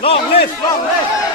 Long list, long list.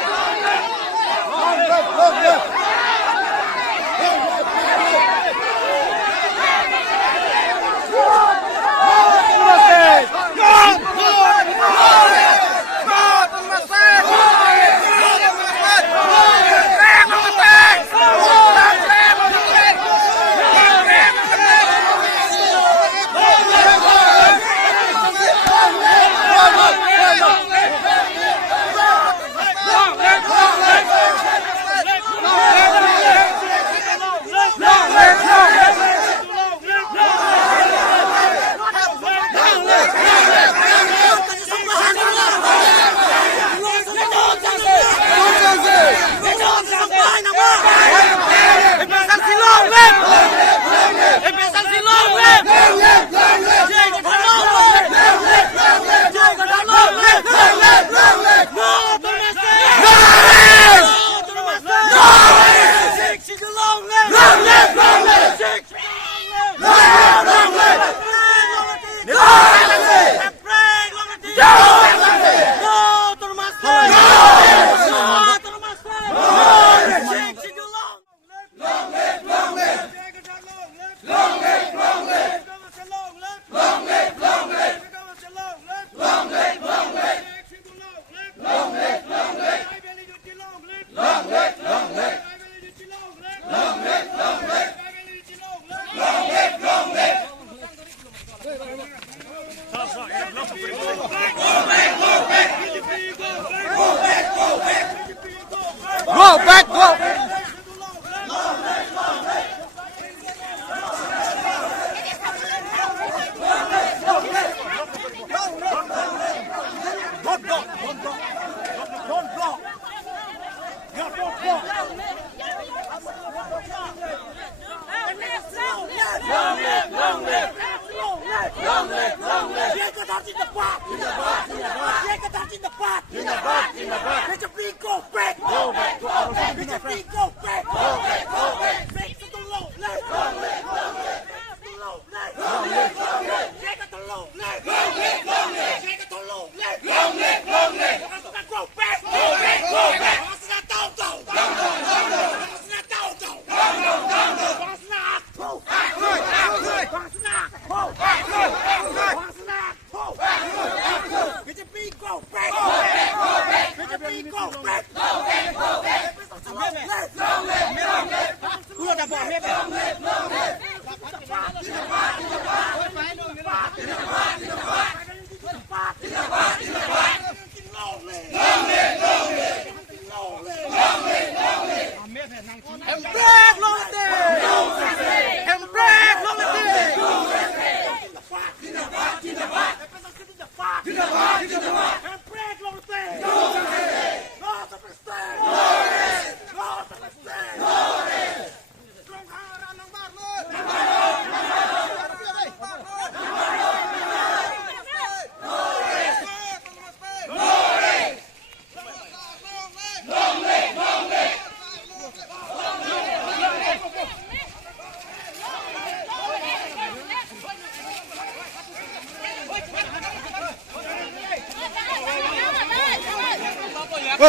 Go back, go.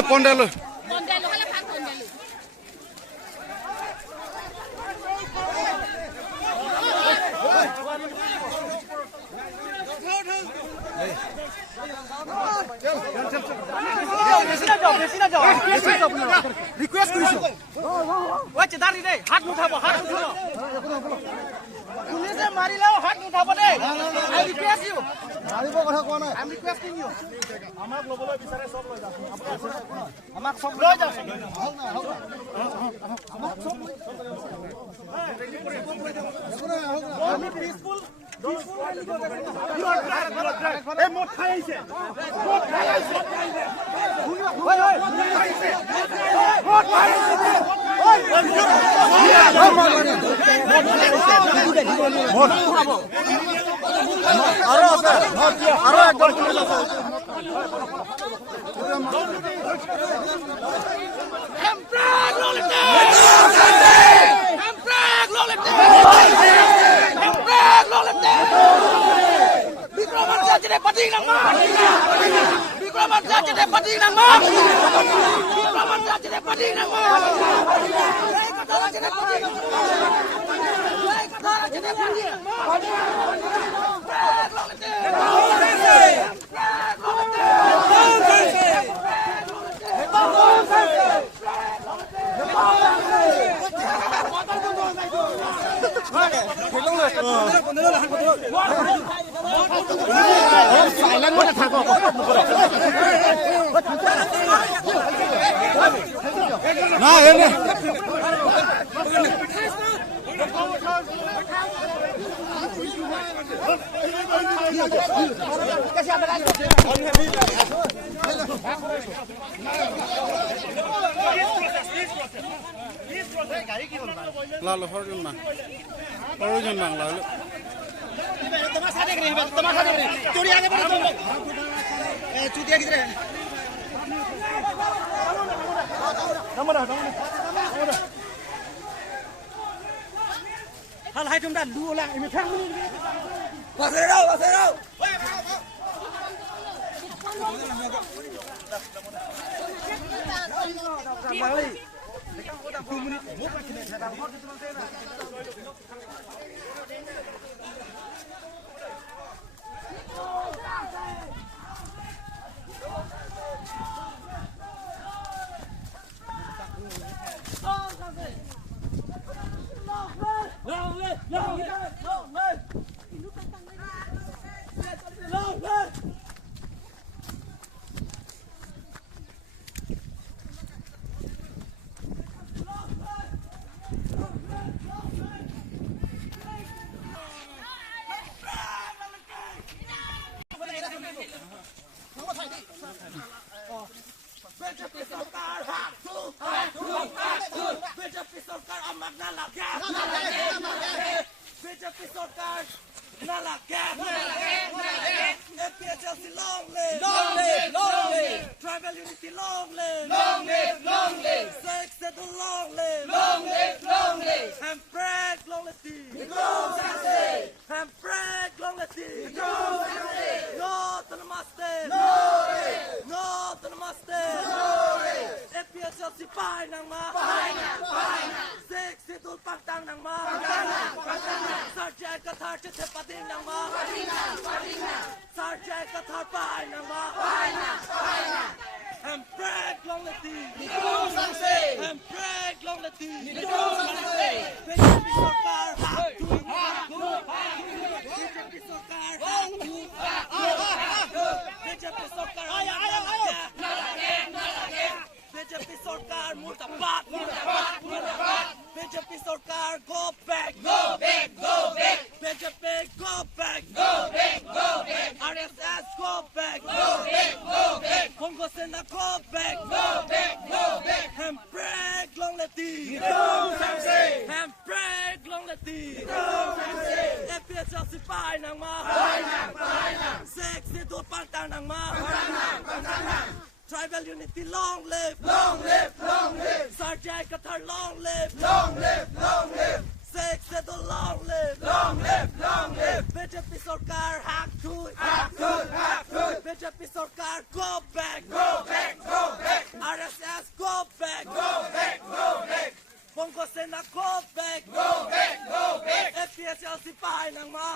Pondelu. Pondelu kala pak pondelu. Request koriছো. Wah cedari deh, hat uthabo, hat uthabo. Police marilao hat uthabo deh. I request you. I'm requesting you. আমাক ল'বলৈ বিচাৰে চব লৈ যাওক আমাক চব লৈ যাওক আমি পিসফুল এই মদ খাই আহিছে মদ খাই আহিছে আরো একবার না এনে লালো হরজন না হরজন না লালো তোমার সাথে গরে তোমার সাথে গরে চোরি আগে পড়ে চলো এ চুতিয়া কিরে নামরা হাল হাই তোমরা লুলা এমে ঠাং মুনি পাশে দাও Tribal unity, long live! Long live! Long live! Sex settle, long live! Long live! Long live! And brag, long live! And brag, long live! No to the master! No to the master! FPSLC pahay ng ma! Sex settle, pagtang ng ma! Sarjay Kathar, chithipating ng ma! Sarjay Kathar, pahay ng ma! And brag, long live! And brag, long live! BJP Sarkar, BJP Sarkar, BJP Sarkar, BJP Sarkar, Murdabad, BJP Sarkar, go back, BJP, go back, RSS, go back, Congo Sena, go back, and brag, long live! And brag, long live! FPSLC pahay ng ma! Sexy to pantang ng ma! Tribal unity, long live! Sarjay Kathar, long live! Sexy to long live! BJP Sarkar, hack to! BJP Sarkar, go back! RSS, go back! Bongo Bongo Sena go back FPSL si pahay ng mga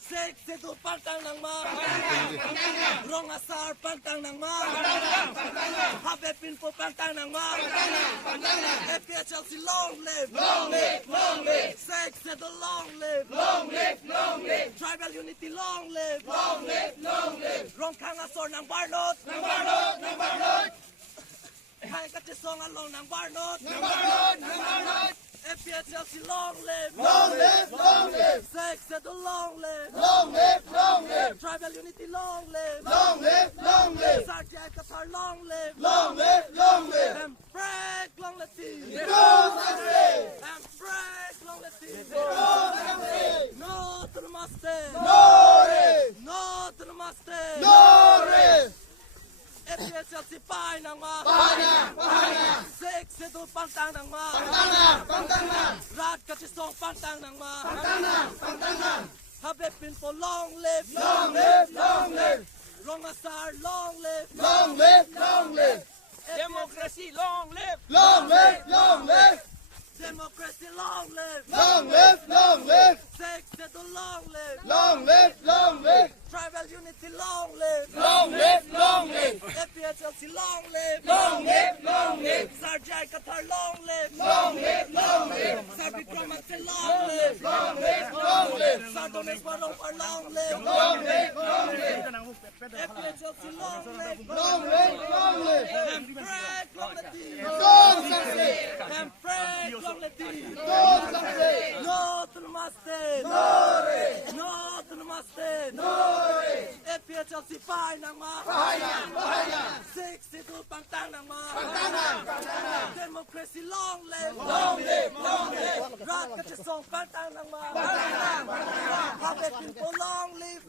Sek Sedu pantang ng mga Rong Asar pantang ng mga Habe Pinpo pantang ng mga FPSL si long live Sek Sedu long live Tribal unity long live Rong Kangasor ng Barnot Kaya Katisong along ng Barnot FPSLC long live Sek Sedu long live Tribal unity long live Sarjay Qatar long live And Frank long Latif And Frank long Latif No to the Mustang No to the Mustang FPSLC pahay ng mga Sek Sedu pantang ng mga Rad Katisong pantang ng mga Habe Pinpo long live Rong Asar long live Democracy, long live! Democracy long live Sek Sedu long live Tribal unity long live FPSLC long live Sarjay Qatar long live Sarbi Promaxi long live Sardones Warong for long live FPSLC long live And Frank long Latif And Frank long Latif No to the Mustang No to the Mustang FPSLC pahay ng mga Sek Sedu pantang ng mga Democracy long live Rad Katisong pantang ng mga Habe Pinpo long live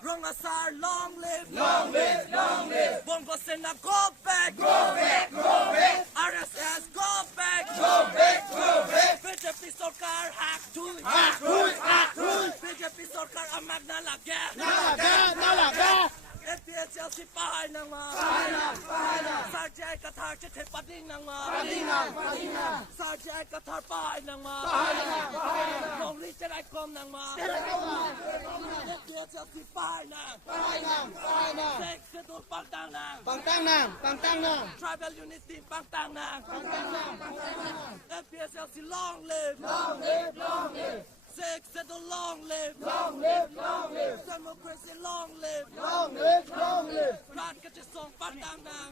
Rong Asar long live Bongo Sena go back RSS go back BJP Sarkar hack tuj BJP Sarkar amag na lagyan FPSLC pahay ng mga Sarjay Qatar chithe pading ng mga Sarjay Qatar pahay ng mga Rong Region Icon ng mga FPSLC pahay ng Sek Sedu pantang ng Tribal unity pantang ng FPSLC long live Sek Sedu long live Democracy long live Rad Katisong pantang ng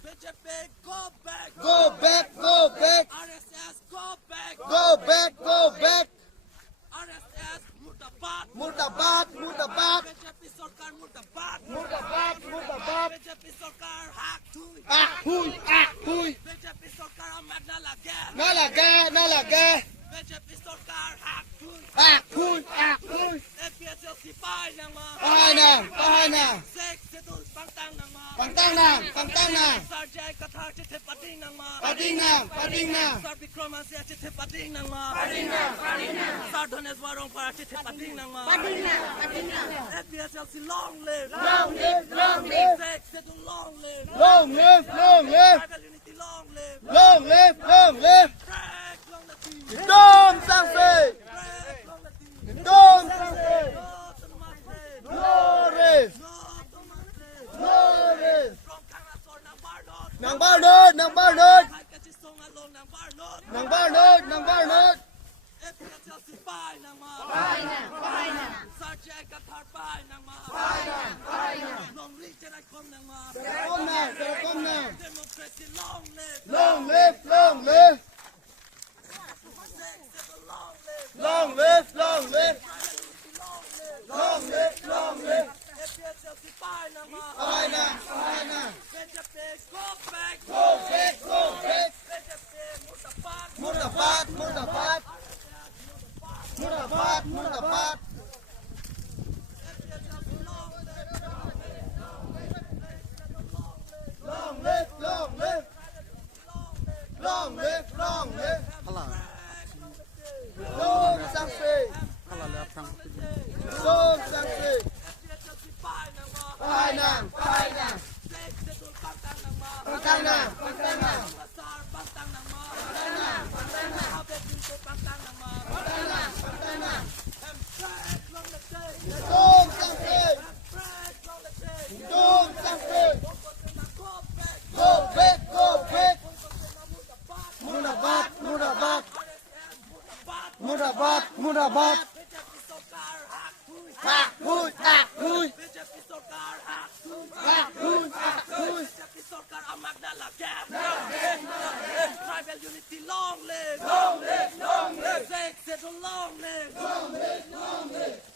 BJP go back RSS go back RSS murdabat BJP Sarkar murdabat BJP Sarkar hack tuj BJP Sarkar amag na lagyan BJP Sarkar hack tuj FPSLC pahay ng mga Sek Sedu pantang ng mga Sarjay Qatar chithe pading ng mga Sarbi Promaxi chithe pading ng mga Sardones Warong para chithe pading ng mga FPSLC long live Sek Sedu long live Tribal unity long live Frank long Latif Frank long Latif No to the Mustang Rong Kangasor ng Barnot Kaya Katisong along ng Barnot FPSLC pahay ng mga Sarjay Qatar pahay ng mga Rong Region Icon ng mga Democracy long live Sek Sedu long live FPSLC pahay ng mga BJP go back BJP murdabat FPSLC long live Hala lihat kang FPSLC pahay ng mga Magdalena, tribal unity, long live, long live, long live. Sheikh Said long live, long live, long live.